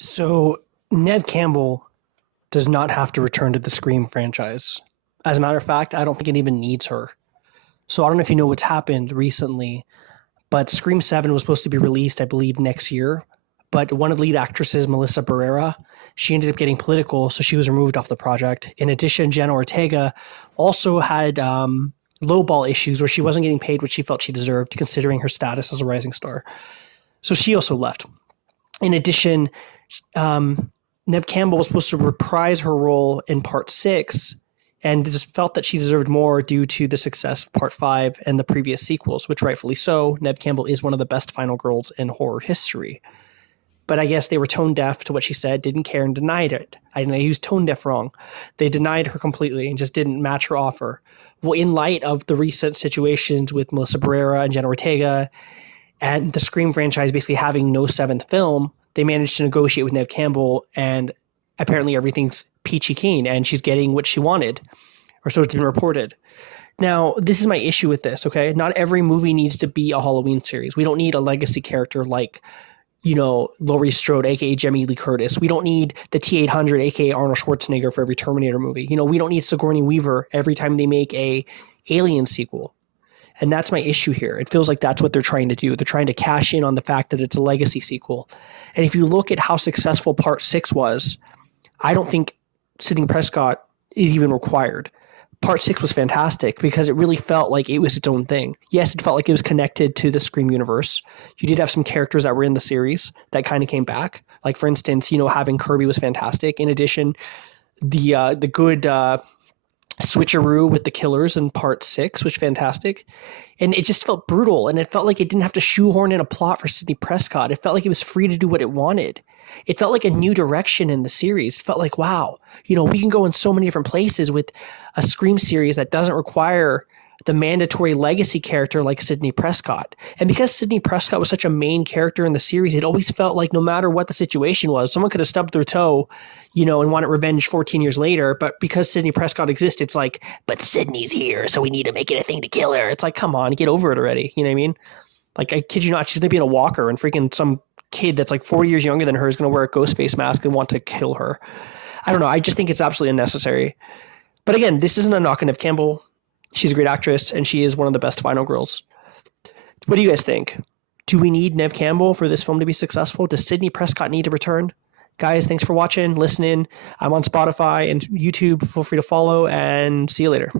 So Neve Campbell does not have to return to the Scream franchise. As a matter of fact, I don't think it even needs her. So I don't know if you know what's happened recently, but Scream 7 was supposed to be released, I believe, next year. But one of the lead actresses, Melissa Barrera, she ended up getting political, so she was removed off the project. In addition, Jenna Ortega also had lowball issues where she wasn't getting paid what she felt she deserved, considering her status as a rising star. So she also left. In addition, Neve Campbell was supposed to reprise her role in Part 6 and just felt that she deserved more due to the success of Part 5 and the previous sequels, which rightfully so. Neve Campbell is one of the best final girls in horror history. But I guess they were tone deaf to what she said, didn't care, and denied it. I used tone deaf wrong. They denied her completely and just didn't match her offer. Well, in light of the recent situations with Melissa Barrera and Jenna Ortega and the Scream franchise basically having no seventh film, they managed to negotiate with Neve Campbell, and apparently everything's peachy keen, and she's getting what she wanted, or so it's been reported. Now, this is my issue with this, okay? Not every movie needs to be a Halloween series. We don't need a legacy character like, Laurie Strode, aka Jamie Lee Curtis. We don't need the T-800, aka Arnold Schwarzenegger, for every Terminator movie. We don't need Sigourney Weaver every time they make a Alien sequel. And that's my issue here. It feels like that's what they're trying to do. They're trying to cash in on the fact that it's a legacy sequel. And if you look at how successful Part 6 was, I don't think Sydney Prescott is even required. Part 6 was fantastic because it really felt like it was its own thing. Yes, it felt like it was connected to the Scream universe. You did have some characters that were in the series that kind of came back. Like, for instance, having Kirby was fantastic. In addition, the good switcheroo with the killers in Part 6 was fantastic. And it just felt brutal, and it felt like it didn't have to shoehorn in a plot for Sydney Prescott. It felt like it was free to do what it wanted. It felt like a new direction in the series. It felt like, wow, we can go in so many different places with a Scream series that doesn't require the mandatory legacy character like Sydney Prescott. And because Sydney Prescott was such a main character in the series, it always felt like no matter what the situation was, someone could have stubbed their toe, and wanted revenge 14 years later. But because Sydney Prescott exists, it's like, but Sydney's here, so we need to make it a thing to kill her. It's like, come on, get over it already. You know what I mean? Like, I kid you not, she's going to be in a walker and freaking some kid that's like 4 years younger than her is going to wear a ghost face mask and want to kill her. I don't know. I just think it's absolutely unnecessary. But again, this isn't a knock on Neve Campbell. She's a great actress, and she is one of the best final girls. What do you guys think? Do we need Neve Campbell for this film to be successful? Does Sydney Prescott need to return? Guys, thanks for watching, listening. I'm on Spotify and YouTube. Feel free to follow, and see you later.